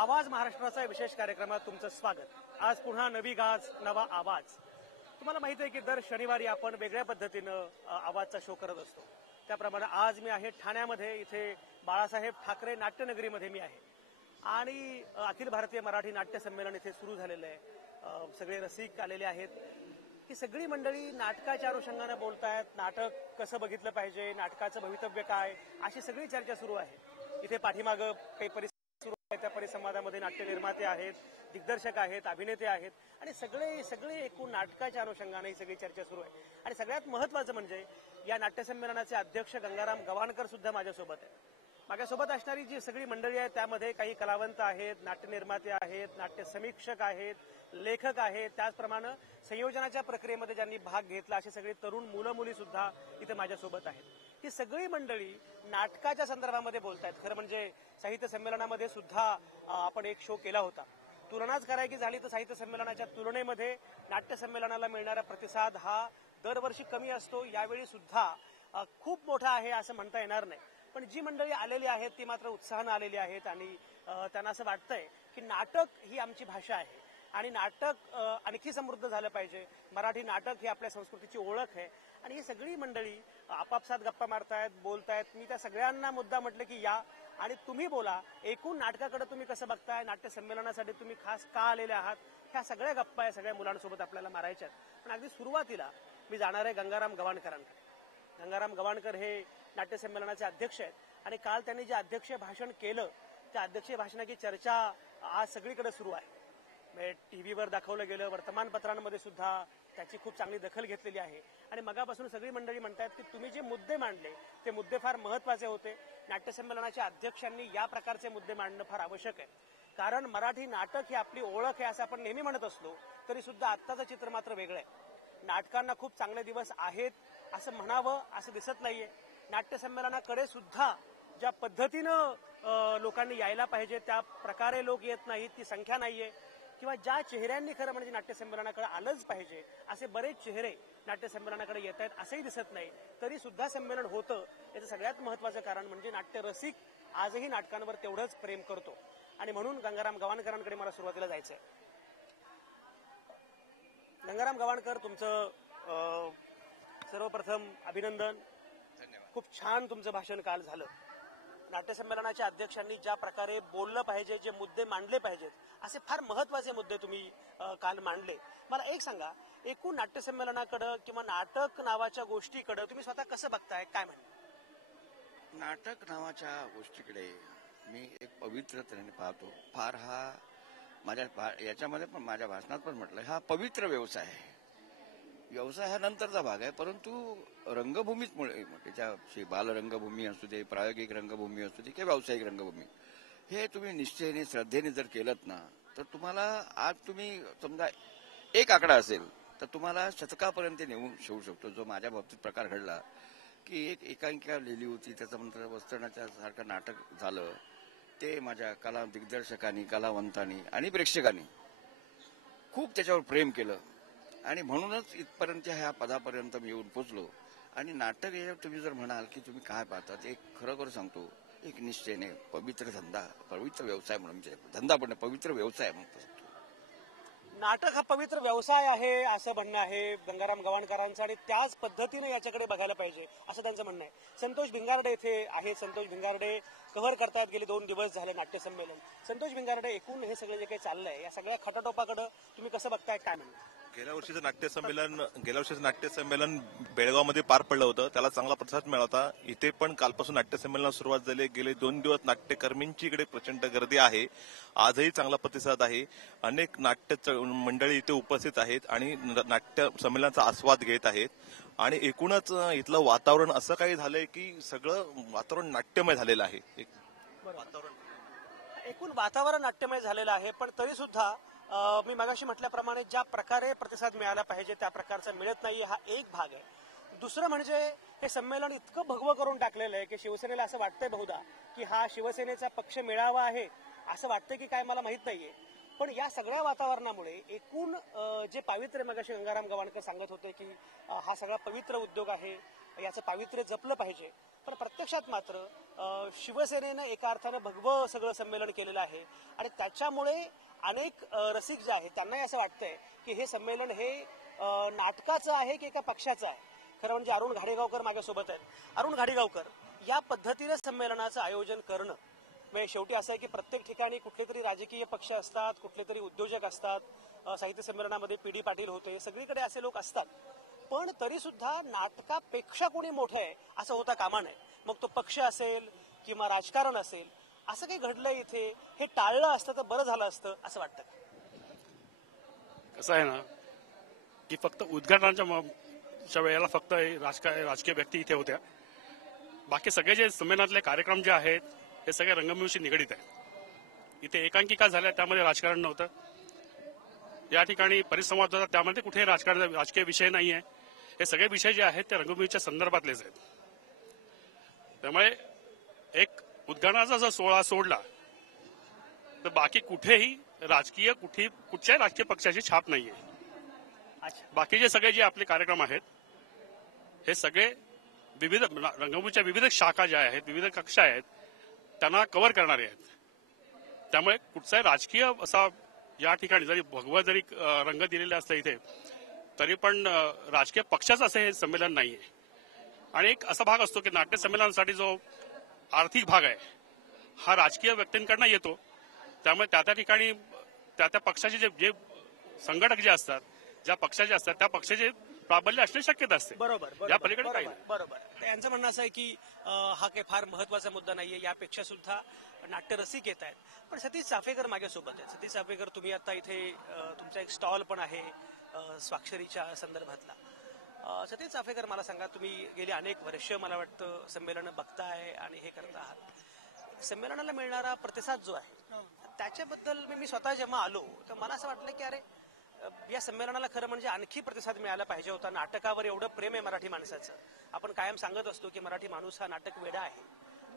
आवाज महाराष्ट्राचा विशेष कार्यक्रमात तुमचं स्वागत। आज पुन्हा नवी गाज नवा आवाज। तुम्हाला माहिती आहे की दर शनिवारी आपण वेगळ्या पद्धतीनं आवाजचा शो करत असतो। त्याप्रमाणे आज मी आहे ठाण्यामध्ये, इथे बाळासाहेब ठाकरे नाट्यनगरीमध्ये मी आहे आणि अखिल भारतीय मराठी नाट्य संमेलन इथे सुरू झालेलं आहे। सगळे रसिक आलेले आहेत। ही सगळी मंडळी नाटकाच्या अनुषंगाने बोलतायत, नाटक कसं बघितलं पाहिजे, नाटकाचं भवितव्य काय, अशी सगळी चर्चा सुरू आहे। इथे पाठीमागं काही परिसर सुरू आहे, त्या परिसंवादामध्ये नाट्य निर्माते आहेत, दिग्दर्शक आहेत, अभिनेते आहेत आणि सगळे एकूण नाटकाच्या अनुषंगाने ही सगळी चर्चा सुरू आहे। आणि सगळ्यात महत्त्वाचं म्हणजे या नाट्यसंमेलनाचे अध्यक्ष गंगाराम गवाणकर सुद्धा माझ्यासोबत आहे। माझ्यासोबत असणारी जी सगळी मंडळी आहे त्यामध्ये काही कलावंत आहेत, नाट्य निर्माते आहेत, नाट्य समीक्षक आहेत, लेखक आहेत, त्याचप्रमाणे संयोजनाच्या प्रक्रियेमध्ये ज्यांनी भाग घेतला असे सगळे तरुण मुलं मुली सुद्धा इथे माझ्यासोबत आहेत। ही सगळी मंडळी नाटकाच्या संदर्भामध्ये बोलतायत। खरं म्हणजे साहित्य संमेलनामध्ये सुद्धा आपण एक शो केला होता। तुलनाच करायची झाली तर साहित्य संमेलनाच्या तुलनेमध्ये नाट्य संमेलनाला मिळणारा प्रतिसाद हा दरवर्षी कमी असतो। यावेळी सुद्धा खूप मोठा आहे असं म्हणता येणार नाही, पण जी मंडळी आलेली आहेत ती मात्र उत्साहानं आलेली आहेत आणि त्यांना असं वाटतंय की नाटक ही आमची भाषा आहे आणि नाटक आणखी समृद्ध झालं पाहिजे। मराठी नाटक ही आपल्या संस्कृतीची ओळख आहे आणि ही सगळी मंडळी आपापसात गप्पा मारतायत, बोलतायत। मी त्या सगळ्यांना मुद्दा म्हटलं की या आणि तुम्ही बोला, एकूण नाटकाकडे तुम्ही कसं बघताय, नाट्य संमेलनासाठी तुम्ही खास का आलेले आहात, ह्या सगळ्या गप्पा या सगळ्या मुलांसोबत आपल्याला मारायच्या आहेत। पण अगदी सुरुवातीला मी जाणार आहे गंगाराम गवाणकरांकडे। गंगाराम गवाणकर हे नाट्य संमेलनाचे अध्यक्ष आहेत आणि काल त्यांनी जे अध्यक्षीय भाषण केलं त्या अध्यक्षीय भाषणाची चर्चा आज सगळीकडे सुरू आहे। टीव्हीवर दाखवलं गेलं, वर्तमानपत्रांमध्ये सुद्धा त्याची खूप चांगली दखल घेतलेली आहे आणि मगापासून सगळी मंडळी म्हणतात की तुम्ही जे मुद्दे मांडले ते मुद्दे फार महत्वाचे होते। नाट्यसंमेलनाच्या अध्यक्षांनी या प्रकारचे मुद्दे मांडणं फार आवश्यक आहे, कारण मराठी नाटक ही आपली ओळख आहे असं आपण नेहमी म्हणत असलो तरी सुद्धा आत्ताचं चित्र मात्र वेगळं आहे। नाटकांना खूप चांगले दिवस आहेत असं म्हणावं असं दिसत नाहीये। नाट्यसंमेलनाकडे सुद्धा ज्या पद्धतीनं लोकांनी यायला पाहिजे त्या प्रकारे लोक येत नाहीत, ती संख्या नाहीये, किंवा ज्या चेहऱ्यांनी खरं म्हणजे नाट्यसंमेलनाकडे आलंच पाहिजे असे बरेच चेहरे नाट्यसंमेलनाकडे येत आहेत असंही दिसत नाही। तरी सुद्धा संमेलन होतं याचं सगळ्यात महत्वाचं कारण म्हणजे नाट्य रसिक आजही नाटकांवर तेवढंच प्रेम करतो आणि म्हणून गंगाराम गवाणकरांकडे मला सुरुवातीला जायचंय। गंगाराम गवाणकर, तुमचं सर्वप्रथम अभिनंदन। खूप छान तुमचं भाषण काल झालं। नाट्यसंमेलनाच्या अध्यक्षांनी ज्या प्रकारे बोललं पाहिजे, जे मुद्दे मांडले पाहिजेत असे फार महत्वाचे मुद्दे तुम्ही काल मांडले। मला एक सांगा, एकूण नाट्यसंमेलनाकडे किंवा नाटक नावाच्या गोष्टीकडे तुम्ही स्वतः कसं बघताय, काय म्हणता? नाटक नावाच्या गोष्टीकडे मी एक पवित्रतेने पाहतो। फार हा माझ्या याच्यामध्ये पण माझ्या भाषणात पण म्हटलं, हा पवित्र व्यवसाय आहे। व्यवसाय हा नंतरचा भाग आहे, परंतु रंगभूमीच मुळे त्याच्या बालरंगभूमी असू दे, प्रायोगिक रंगभूमी असू दे किंवा व्यावसायिक रंगभूमी, हे तुम्ही निश्चयाने श्रद्धेने जर केलं ना तर तुम्हाला आज तुम्ही समजा एक आकडा असेल तर तुम्हाला शतकापर्यंत नेऊन ठेवू शकतो। जो माझ्या बाबतीत प्रकार घडला की एक एकांकिका लिहिली होती, त्याच्यानंतर वस्त्रणाच्या सारखं नाटक झालं, ते माझ्या कला दिग्दर्शकांनी, कलावंतांनी आणि प्रेक्षकांनी खूप त्याच्यावर प्रेम केलं आणि म्हणूनच इथपर्यंत ह्या पदापर्यंत मी येऊन पोचलो। आणि नाटक हे तुम्ही जर म्हणाल की तुम्ही काय पाहतात, एक खरोखर सांगतो, एक निश्चयने पवित्र धंदा, पवित्र व्यवसाय म्हणजे धंदा पण पवित्र व्यवसाय म्हणतो। नाटक हा पवित्र व्यवसाय आहे असं म्हणणं आहे गंगाराम गवाणकरांचं आणि त्याच पद्धतीने याच्याकडे बघायला पाहिजे असं त्यांचं म्हणणं आहे। संतोष भिंगारडे इथे आहे। संतोष भिंगारडे कव्हर करतात, गेले 2 दिवस झाले नाट्य संमेलन। संतोष भिंगारडे, एकूण हे सगळं जे काही चाललंय या सगळ्या खटाटोपाकडे तुम्ही कसं बघताय, काय म्हणणं? गेल्या वर्षीचं नाट्यसंमेलन बेळगावमध्ये पार पडलं होतं, त्याला चांगला प्रतिसाद मिळाला होता। इथे पण कालपासून नाट्यसंमेलनाला सुरुवात झाली। गेले 2 दिवस नाट्यकर्मींची इकडे प्रचंड गर्दी आहे। आजही चांगला प्रतिसाद आहे। अनेक नाट्य मंडळी इथे उपस्थित आहेत आणि नाट्य संमेलनाचा आस्वाद घेत आहेत आणि एकूणच इथलं वातावरण असं काही झालंय की सगळं वातावरण नाट्यमय झालेलं आहे। एकूण वातावरण नाट्यमय झालेलं आहे, पण तरी सुद्धा मी मगाशी म्हटल्याप्रमाणे ज्या प्रकारे प्रतिसाद मिळाला पाहिजे त्या प्रकारचा मिळत नाही, हा एक भाग आहे। दुसरं म्हणजे हे संमेलन इतकं भगवं करून टाकलेलं आहे की शिवसेनेला असं वाटतंय बहुधा की हा शिवसेनेचा पक्ष मेळावा आहे असं वाटतंय की काय मला माहित नाहीये। पण या सगळ्या वातावरणामुळे एकूण जे पावित्र्य, मगाशी गंगाराम गवाणकर सांगत होते की हा सगळा पवित्र उद्योग आहे, याचं पावित्र्य जपलं पाहिजे. पण प्रत्यक्षात मात्र शिवसेनेनं एका अर्थानं भगवं सगळं संमेलन केलेलं आहे आणि त्याच्यामुळे अनेक रसिक जे आहेत त्यांनाही असं वाटतंय की हे संमेलन हे नाटकाचं आहे की एका पक्षाचं आहे. खरं म्हणजे अरुण घाडेगावकर माझ्यासोबत आहेत. अरुण घाडेगावकर, या पद्धतीने संमेलनाचं आयोजन करणं म्हणजे शेवटी असं आहे की प्रत्येक ठिकाणी कुठले तरी राजकीय पक्ष असतात, कुठले तरी उद्योजक असतात, साहित्य संमेलनामध्ये PD पाटील होते, सगळीकडे असे लोक असतात. पण तरी सुद्धा नाटकापेक्षा कोणी मोठं आहे असं होता कामा नये. मग तो पक्ष असेल किंवा राजकारण असेल, असं काही घडलंय इथे, हे टाळलं असतं तर बरं झालं असतं असं वाटतं. कसं आहे ना की फक्त उद्घाटनाच्या वेळेला फक्त राजकीय व्यक्ती इथे होत्या. बाकी सगळे जे संमेलनातले कार्यक्रम जे आहेत हे सगळे रंगभूमीशी निगडीत आहेत. इथे एकांकिका झाल्या त्यामध्ये राजकारण नव्हतं. या ठिकाणी परिसंवाद होता त्यामध्ये कुठेही राजकीय विषय नाहीये. हे सगळे विषय जे आहेत ते रंगभूमीच्या संदर्भातलेच आहेत. त्यामुळे एक उद्घाटनाचा जर सोहळा सोडला तर बाकी कुठेही कुठच्याही राजकीय पक्षाची छाप नाहीये. बाकीचे सगळे जे आपले कार्यक्रम आहेत हे सगळे विविध रंगभूमीच्या विविध शाखा ज्या आहेत, विविध कक्षा आहेत, त्यांना कव्हर करणारे आहेत. त्यामुळे कुठचाही राजकीय असा या ठिकाणी जरी भगवा जरी रंग दिलेले असले इथे तरी पण राजकीय पक्षाचं असं हे संमेलन नाहीये. आणि एक असा भाग असतो की नाट्य संमेलनासाठी जो आर्थिक भाग आहे हा राजकीय व्यक्तींकडनं येतो. त्यामुळे त्या ठिकाणी त्या पक्षाचे जे संघटक जे असतात, ज्या पक्षाचे असतात त्या पक्षाचे प्राबल्य असणे शक्यता असते. बरोबर, या पलीकडे काही नाही. बरोबर. यांचं म्हणणं असं आहे की हा काही फार महत्वाचा मुद्दा नाहीये, यापेक्षा सुद्धा नाट्यरसिक येत आहेत. पण सतीश चाफेकर माझ्यासोबत आहेत. सतीश चाफेकर, तुम्ही आता इथे तुमचा एक स्टॉल पण आहे स्वाक्षरीच्या संदर्भातला. सतीश चाफेकर, मला सांगा, तुम्ही गेली अनेक वर्ष मला वाटतं संमेलन बघताय आणि हे करत आहात. संमेलनाला मिळणारा प्रतिसाद जो आहे त्याच्याबद्दल मी स्वतः जेव्हा आलो तर मला असं वाटलं की अरे या संमेलनाला खरं म्हणजे आणखी प्रतिसाद मिळाला पाहिजे होता. नाटकावर एवढं प्रेम आहे मराठी माणसाचं. आपण कायम सांगत असतो की मराठी माणूस हा नाटक वेडा आहे,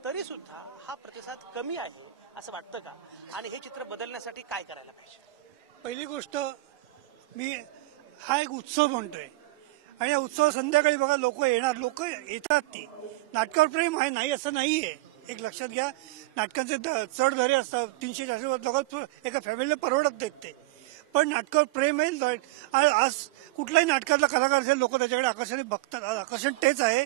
तरी सुद्धा हा प्रतिसाद कमी आहे असं वाटतं का? आणि हे चित्र बदलण्यासाठी काय करायला पाहिजे? पहिली गोष्ट, मी हा एक उत्सव म्हणतोय आणि या उत्सव संध्याकाळी बघा लोक येतात. ती नाटकावर प्रेम आहे नाही असं नाहीये. एक लक्षात घ्या, नाटकांचे चढ धरे असतात, 300-400 लोक एका फॅमिलीला परवडत नाहीत ते. पण नाटकावर प्रेम आहे. आज कुठलाही नाटकातला कलाकार असेल लोक त्याच्याकडे आकर्षाने बघतात. आज आकर्षण तेच आहे.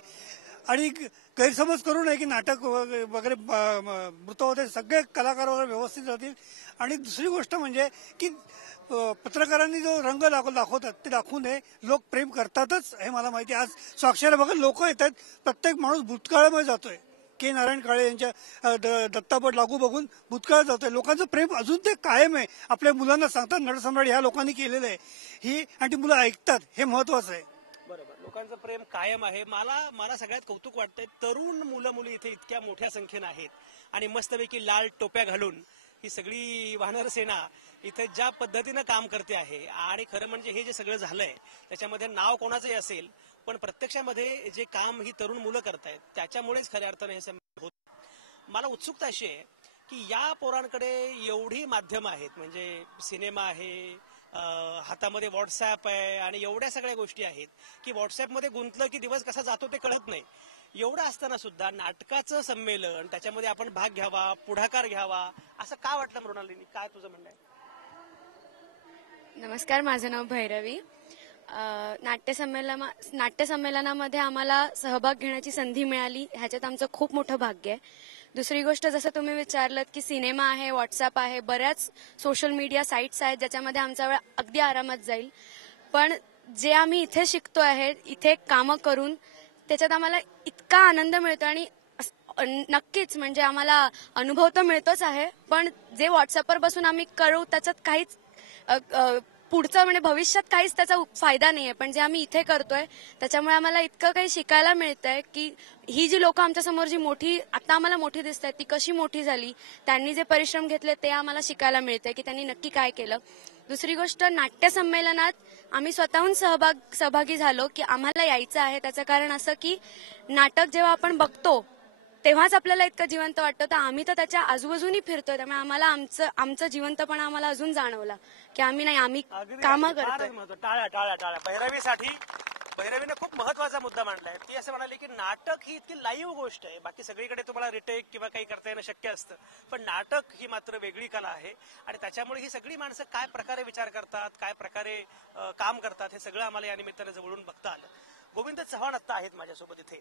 आणि गैरसमज करू नये की नाटक वगैरे मृत होते, सगळे कलाकार वगैरे व्यवस्थित राहतील. आणि दुसरी गोष्ट म्हणजे की पत्रकारांनी जो रंग दाखवतात ते दाखवू नये. लोक प्रेम करतातच हे मला माहिती. आज स्वाक्षऱ्या बघा लोक येत आहेत, प्रत्येक माणूस भूतकाळामध्ये जातोय. नारायण काळे यांच्या दत्तापट लागू बघून भूतकाळात जातोय. लोकांचं प्रेम अजून ते कायम आहे. आपल्या मुलांना सांगतात नटसम्राट ह्या लोकांनी केलेलं आहे ही, आणि ती मुलं ऐकतात, हे महत्वाचं आहे. बरोबर, लोकांचं प्रेम कायम आहे. मला सगळ्यात कौतुक वाटतंय, तरुण मुलं मुली इथे इतक्या मोठ्या संख्येनं आहेत आणि मस्तपैकी लाल टोप्या घालून ही सगळी वानर सेना इथे ज्या पद्धतीनं काम करते आहे. आणि खरं म्हणजे हे जे सगळं झालंय त्याच्यामध्ये नाव कोणाचंही असेल पण प्रत्यक्षामध्ये जे काम ही तरुण मुलं करतायत त्याच्यामुळेच खऱ्या अर्थानं हे संमेलन होत. मला उत्सुकता अशी आहे की या पोरांकडे एवढी माध्यमं आहेत, म्हणजे सिनेमा आहे, हातामध्ये व्हॉट्सअप आहे आणि एवढ्या सगळ्या गोष्टी आहेत की व्हॉट्सअपमध्ये गुंतलं की दिवस कसा जातो ते कळत नाही. एवढं असताना सुद्धा नाटकाचं संमेलन, त्याच्यामध्ये आपण भाग घ्यावा, पुढाकार घ्यावा, असं का वाटलं मृणालिनी? काय तुझं म्हणणं आहे? नमस्कार, माझं नाव भैरवी. नाट्य संमेलनामध्ये आम्हाला सहभाग घेण्याची संधी मिळाली, ह्याच्यात आमचं खूप मोठं भाग्य आहे. दुसरी गोष्ट, जसं तुम्ही विचारलं की सिनेमा आहे, व्हॉट्सअप आहे, बऱ्याच सोशल मीडिया साईट्स आहेत ज्याच्यामध्ये आमचा वेळ अगदी आरामात जाईल. पण जे आम्ही इथे शिकतो आहे, इथे कामं करून त्याच्यात आम्हाला इतका आनंद मिळतो. आणि नक्कीच म्हणजे आम्हाला अनुभव तर मिळतोच आहे, पण जे व्हॉट्सअपवर बसून आम्ही करू त्याच्यात काहीच पुढचं म्हणजे भविष्यात काहीच त्याचा फायदा नाहीये. पण जे आम्ही इथे करतोय त्याच्यामुळे आम्हाला इतकं काही शिकायला मिळतंय की ही जी लोक आमच्यासमोर जी मोठी आता आम्हाला मोठी दिसत आहेत ती कशी मोठी झाली, त्यांनी जे परिश्रम घेतले ते आम्हाला शिकायला मिळतंय की त्यांनी नक्की काय केलं. दुसरी गोष्ट, नाट्य संमेलनात आम्ही स्वतःहून सहभागी झालो की आम्हाला यायचं आहे. त्याचं कारण असं की नाटक जेव्हा आपण बघतो तेव्हाच आपल्याला इतकं जिवंत वाटतं, तर आम्ही तर त्याच्या आजूबाजूनी फिरतोय, त्यामुळे आम्हाला आमचं जिवंतपणा आम्हाला अजून जाणवला की आम्ही कामं करतोय. टाळ्या. भैरवीसाठी भैरवीने खूप महत्वाचा मुद्दा मांडलाय. ती असं म्हणाली की नाटक ही इतकी लाईव्ह गोष्ट आहे. बाकी सगळीकडे तुम्हाला रिटेक किंवा काही करता येणं शक्य असतं, पण नाटक ही मात्र वेगळी कला आहे आणि त्याच्यामुळे ही सगळी माणसं काय प्रकारे विचार करतात, काय प्रकारे काम करतात, हे सगळं आम्हाला या निमित्तानं जवळून बघता आलं. गोविंद चव्हाण आत्ता आहेत माझ्यासोबत इथे.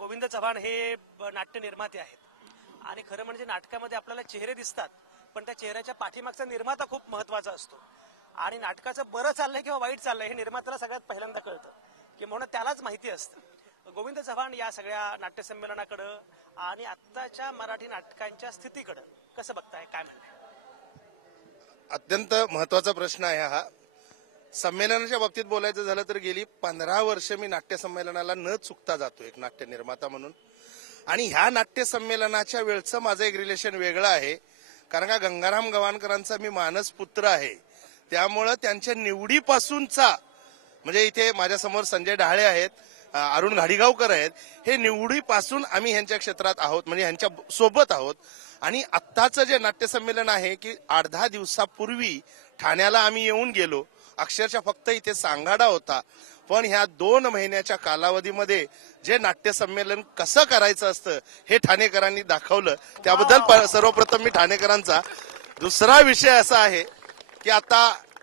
गोविंद चव्हाण हे नाट्य निर्माते आहेत आणि खरं म्हणजे नाटकामध्ये आपल्याला चेहरे दिसतात, पण त्या चेहऱ्याच्या पाठीमागचा निर्माता खूप महत्वाचा असतो आणि नाटकाचं बरं चाललंय किंवा वाईट चाललंय हे निर्मात्याला सगळ्यात पहिल्यांदा कळतं, की म्हणून त्यालाच माहिती असतं. गोविंद चव्हाण या सगळ्या नाट्यसंमेलनाकडं आणि आत्ताच्या मराठी नाटकांच्या स्थितीकडं कसं बघताय, काय म्हणताय? अत्यंत महत्वाचा प्रश्न आहे हा. संमेलनाच्या बाबतीत बोलायचं झालं तर गेली 15 वर्ष मी नाट्य संमेलनाला न चुकता जातो एक नाट्य निर्माता म्हणून. आणि ह्या नाट्य संमेलनाच्या वेळचं माझं एक रिलेशन वेगळं आहे, कारण का गंगाराम गवाणकरांचा मी मानस पुत्र आहे. त्यामुळं त्यांच्या निवडीपासूनचा, म्हणजे इथे माझ्यासमोर संजय डहाळे आहेत, अरुण घाडीगावकर आहेत, हे निवडीपासून आम्ही ह्यांच्या क्षेत्रात आहोत, म्हणजे ह्यांच्या सोबत आहोत. आणि आत्ताचं जे नाट्य संमेलन आहे की 8-10 दिवसापूर्वी ठाण्याला आम्ही येऊन गेलो. अक्षरशः फक्त इथे सांगाडा होता, पण ह्या 2 महिन्याच्या कालावधीमध्ये जे नाट्य संमेलन कसं करायचं असतं हे ठाणेकरांनी दाखवलं. त्याबद्दल सर्वप्रथम मी ठाणेकरांचा. दुसरा विषय असा आहे की आता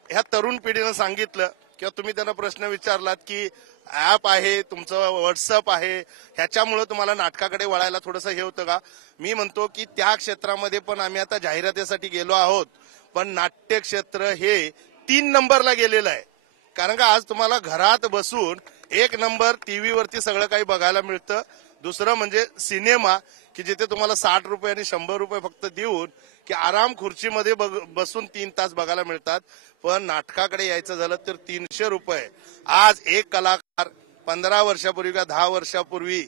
ह्या तरुण पिढीनं सांगितलं किंवा तुम्ही त्यांना प्रश्न विचारलात की ऍप आहे, तुमचं व्हॉट्सअप आहे, ह्याच्यामुळे तुम्हाला नाटकाकडे वळायला थोडंसं हे होतं का? मी म्हणतो की त्या क्षेत्रामध्ये पण आम्ही आता जाहिरातीसाठी गेलो आहोत, पण नाट्य क्षेत्र हे 3 नंबरला गेलेलं आहे. कारण का आज तुम्हाला घरात बसून 1 नंबर टीव्हीवरती सगळं काही बघायला मिळतं. दुसरं म्हणजे सिनेमा, की जिथे तुम्हाला 60 रुपये आणि 100 रुपये फक्त देऊन की आराम खुर्चीमध्ये बसून 3 तास बघायला मिळतात. पण नाटकाकडे यायचं झालं तर 300 रुपये. आज एक कलाकार 15 वर्षापूर्वी का 10 वर्षापूर्वी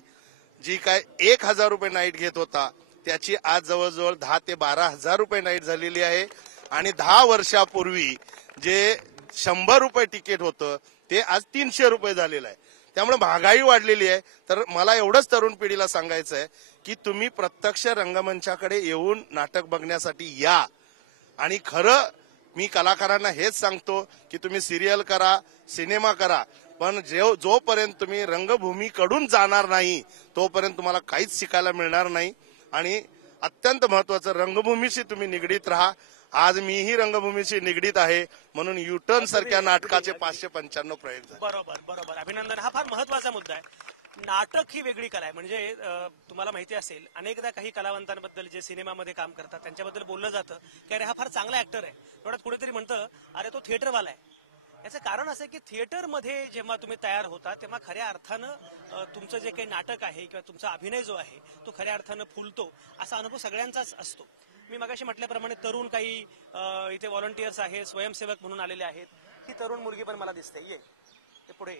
जी काय 1,000 रुपये नाईट घेत होता, त्याची आज जवळजवळ 10 ते 12 हजार रुपये नाईट झालेली आहे. आणि 10 वर्षापूर्वी जे 100 रुपये तिकीट होतं ते आज 300 रुपये झालेलं आहे. त्यामुळे महागाई वाढलेली आहे. तर मला एवढंच तरुण पिढीला सांगायचं आहे की तुम्ही प्रत्यक्ष रंगमंचाकडे येऊन नाटक बघण्यासाठी या. आणि खरं मी कलाकारांना हेच सांगतो की तुम्ही सिरियल करा, सिनेमा करा, पण जोपर्यंत तुम्ही रंगभूमीकडून जाणार नाही तोपर्यंत तुम्हाला काहीच शिकायला मिळणार नाही. आणि अत्यंत महत्वाचं, रंगभूमीशी तुम्ही निगडीत राहा. आज मीही रंगभूमीशी निगडीत आहे, म्हणून युटर्न सारख्या नाटकाचे 595 प्रयोग झाले. बरोबर बरोबर, अभिनंदन. हा फार महत्वाचा मुद्दा आहे. नाटक ही वेगळी कला आहे. म्हणजे तुम्हाला माहिती असेल, अनेकदा काही कलावंतांबद्दल जे सिनेमामध्ये काम करतात त्यांच्याबद्दल बोललं जातं की अरे हा फार चांगला ऍक्टर आहे. एवढ्यात कुठेतरी म्हणतं अरे तो थिएटरवाला आहे. याचं कारण असं की थिएटरमध्ये जेव्हा तुम्ही तयार होता तेव्हा खऱ्या अर्थानं तुमचं जे काही नाटक आहे किंवा तुमचा अभिनय जो आहे तो खऱ्या अर्थानं फुलतो, असा अनुभव सगळ्यांचाच असतो. मी मगाशी म्हटल्याप्रमाणे तरुण काही इथे व्हॉलंटियर्स आहेत, स्वयंसेवक म्हणून आलेले आहेत. ही तरुण मुलगी पण मला दिसते. ये पुढे.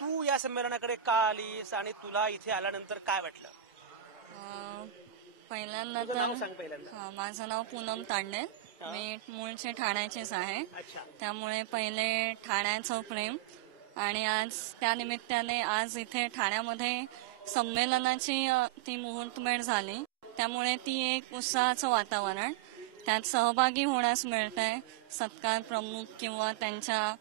तू या संमेलनाकडे का आलीस आणि तुला इथे आल्यानंतर काय वाटलं? पहिल्यांदा तुझं नाव तर सांग पहिल्यांदा. माझं नाव पूनम तांडे. मी मूळचे ठाण्याचेच आहे. अच्छा. त्यामुळे पहिले ठाण्याचं प्रेम आणि आज त्या निमित्ताने आज इथे ठाण्यामध्ये संमेलनाची ती मुहूर्तमेढ झाली. त्यामुळे ती एक उत्साहाचं वातावरण, त्यात सहभागी होण्यास मिळतंय. सत्कार प्रमुख किंवा त्यांच्या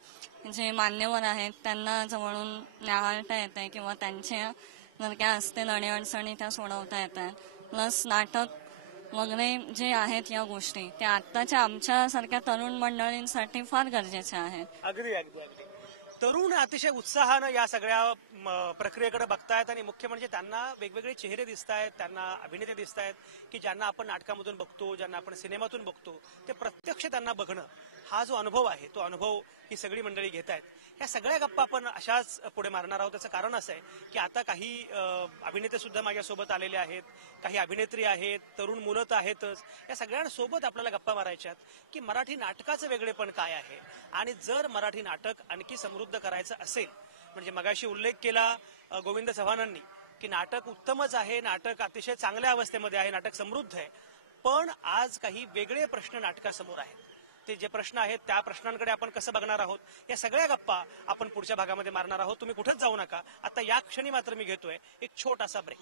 जे मान्यवर आहेत त्यांना जवळून न्याहाळता येत आहे किंवा त्यांच्या जर काय असतील अडीअडचणी त्या सोडवता येतात. प्लस नाटक वगैरे जे आहेत या गोष्टी त्या आत्ताच्या आमच्यासारख्या तरुण मंडळींसाठी फार गरजेच्या आहेत. अगदी अगदी अगदी. तरुण अतिशय उत्साहानं या सगळ्या प्रक्रियेकडे बघतायत आणि मुख्य म्हणजे त्यांना वेगवेगळे चेहरे दिसत आहेत, त्यांना अभिनेते दिसत आहेत की ज्यांना आपण नाटकामधून बघतो, ज्यांना आपण सिनेमातून बघतो, ते प्रत्यक्ष त्यांना बघणं हा जो अनुभव आहे तो अनुभव ही सगळी मंडळी घेत आहेत. ह्या सगळ्या गप्पा आपण अशाच पुढे मारणार आहोत. त्याचं कारण असं आहे की आता काही अभिनेते सुद्धा माझ्यासोबत आलेले आहेत, काही अभिनेत्री आहेत, तरुण मुलं तर आहेतच. या सगळ्यांसोबत आपल्याला गप्पा मारायच्यात की मराठी नाटकाचं वेगळेपण काय आहे आणि जर मराठी नाटक आणखी समृद्ध करायचं असेल, म्हणजे मगाशी उल्लेख केला गोविंद चव्हाणांनी की नाटक उत्तमच आहे, नाटक अतिशय चांगल्या अवस्थेमध्ये आहे, नाटक समृद्ध आहे, पण आज काही वेगळे प्रश्न नाटकासमोर आहेत. ते जे प्रश्न आहेत त्या प्रश्नांकडे आपण कसं बघणार आहोत, या सगळ्या गप्पा आपण पुढच्या भागामध्ये मारणार आहोत. तुम्ही कुठेच जाऊ नका. आता या क्षणी मात्र मी घेतोय एक छोटासा ब्रेक.